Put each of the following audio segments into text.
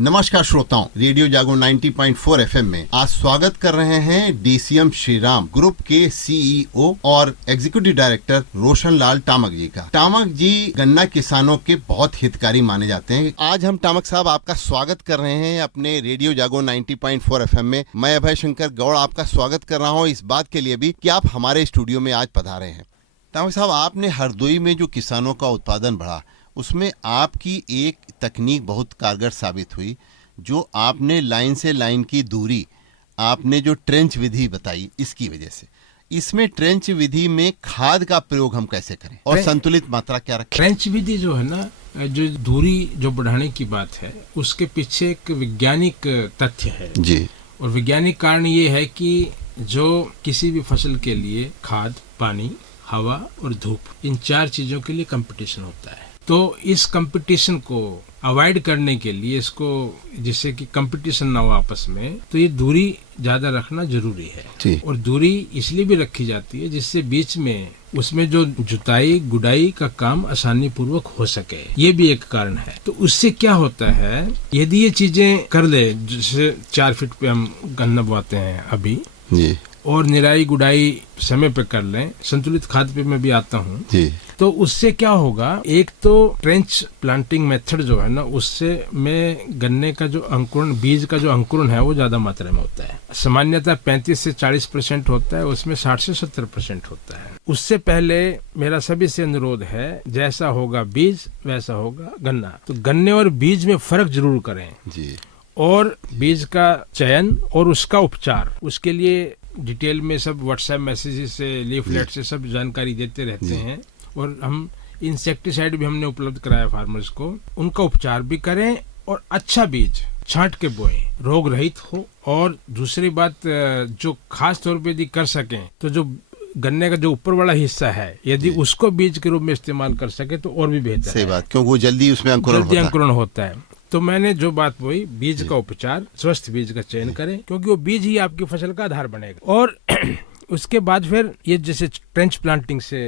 नमस्कार श्रोताओं, रेडियो जागो 90.4 एफएम में आज स्वागत कर रहे हैं डीसीएम श्रीराम ग्रुप के सीईओ और एग्जीक्यूटिव डायरेक्टर रोशन लाल टामक जी का। टामक जी गन्ना किसानों के बहुत हितकारी माने जाते हैं। आज हम टामक साहब आपका स्वागत कर रहे हैं अपने रेडियो जागो 90.4 एफएम में। मैं अभय शंकर गौड़ आपका स्वागत कर रहा हूँ इस बात के लिए भी कि आप हमारे स्टूडियो में आज पधारे हैं। टामक साहब, आपने हरदोई में जो किसानों का उत्पादन बढ़ा उसमें आपकी एक तकनीक बहुत कारगर साबित हुई, जो आपने लाइन से लाइन की दूरी, आपने जो ट्रेंच विधि बताई, इसकी वजह से इसमें ट्रेंच विधि में खाद का प्रयोग हम कैसे करें और संतुलित मात्रा क्या रखें? ट्रेंच विधि जो है ना, जो दूरी जो बढ़ाने की बात है, उसके पीछे एक वैज्ञानिक तथ्य है जी। और वैज्ञानिक कारण ये है कि जो किसी भी फसल के लिए खाद, पानी, हवा और धूप, इन चार चीजों के लिए कंपटीशन होता है। तो इस कंपटीशन को अवॉइड करने के लिए, इसको जिससे कि कंपटीशन ना हो आपस में, तो ये दूरी ज्यादा रखना जरूरी है। और दूरी इसलिए भी रखी जाती है जिससे बीच में उसमें जो जुताई गुड़ाई का काम आसानी पूर्वक हो सके, ये भी एक कारण है। तो उससे क्या होता है, यदि ये चीजें कर ले, जैसे 4 फीट पे हम गन्ना बोआते हैं अभी जी, और निराई गुड़ाई समय पे कर लें, संतुलित खाद पे मैं भी आता हूँ, तो उससे क्या होगा, एक तो ट्रेंच प्लांटिंग मेथड जो है ना, उससे में गन्ने का जो अंकुरण, बीज का जो अंकुरण है वो ज्यादा मात्रा में होता है। सामान्यतः 35 से 40% होता है, उसमें 60 से 70% होता है। उससे पहले मेरा सभी से अनुरोध है, जैसा होगा बीज वैसा होगा गन्ना। तो गन्ने और बीज में फर्क जरूर करें जी। और बीज का चयन और उसका उपचार, उसके लिए डिटेल में सब व्हाट्सएप मैसेजेस से, लीफलेट से सब जानकारी देते रहते हैं। और हम इंसेक्टिसाइड भी हमने उपलब्ध कराया फार्मर्स को, उनका उपचार भी करें और अच्छा बीज छांट के बोएं, रोग रहित हो। और दूसरी बात, जो खास तौर पे यदि कर सकें तो जो गन्ने का जो ऊपर वाला हिस्सा है, यदि उसको बीज के रूप में इस्तेमाल कर सके तो और भी बेहतर है। सही बात, क्योंकि वो जल्दी उसमें अंकुरण होता है। तो मैंने जो बात बोली, बीज का उपचार, स्वस्थ बीज का चयन करें, क्योंकि वो बीज ही आपकी फसल का आधार बनेगा। और उसके बाद फिर ये जैसे ट्रेंच प्लांटिंग से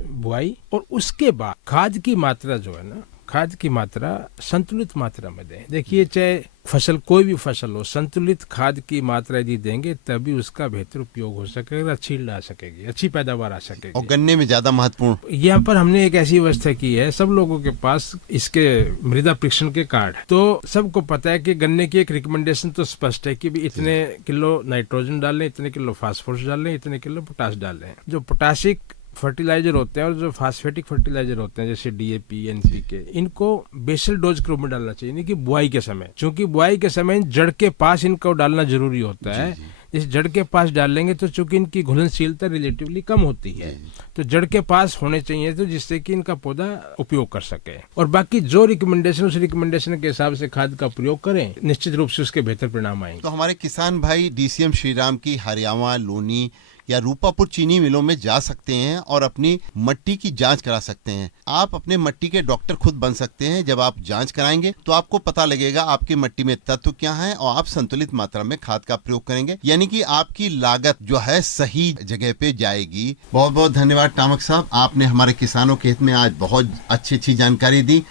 बुआई, और उसके बाद खाद की मात्रा जो है ना, खाद की मात्रा संतुलित मात्रा में दें। देखिए, चाहे फसल कोई भी फसल हो, संतुलित खाद की मात्रा यदि देंगे तभी उसका बेहतर उपयोग हो सकेगा, अच्छी ला सकेगी, अच्छी पैदावार आ सकेगी। और गन्ने में ज्यादा महत्वपूर्ण, यहाँ पर हमने एक ऐसी व्यवस्था की है, सब लोगों के पास इसके मृदा परीक्षण के कार्ड, तो सबको पता है कि गन्ने की एक रिकमेंडेशन तो स्पष्ट है कि भी इतने किलो नाइट्रोजन डालें, इतने किलो फास्फोरस डालें, इतने किलो पोटाश डालें। जो पोटासिक फर्टिलाइजर होते हैं और जो फास्फेटिक फर्टिलाइजर होते हैं, जैसे डीएपी, एनपीके, इनको बेसल डोज के रूप में डालना चाहिए, नहीं कि बुआई के समय। क्योंकि बुआई के समय जड़ के पास इनको डालना जरूरी होता है। जैसे जड़ के पास डालेंगे तो चूंकि इनकी घुलनशीलता रिलेटिवली कम होती है, तो जड़ के पास होने चाहिए, तो जिससे कि इनका पौधा उपयोग कर सके। और बाकी जो रिकमेंडेशन, उस रिकमेंडेशन के हिसाब से खाद का प्रयोग करें, निश्चित रूप से उसके बेहतर परिणाम आएंगे। तो हमारे किसान भाई डीसीएम श्रीराम की हरियाणा, लोनी या रूपापुर चीनी मिलों में जा सकते हैं और अपनी मट्टी की जांच करा सकते हैं। आप अपने मट्टी के डॉक्टर खुद बन सकते हैं। जब आप जांच कराएंगे तो आपको पता लगेगा आपकी मट्टी में तत्व क्या है, और आप संतुलित मात्रा में खाद का प्रयोग करेंगे, यानी कि आपकी लागत जो है सही जगह पे जाएगी। बहुत बहुत धन्यवाद टामक साहब, आपने हमारे किसानों के हित में आज बहुत अच्छी जानकारी दी।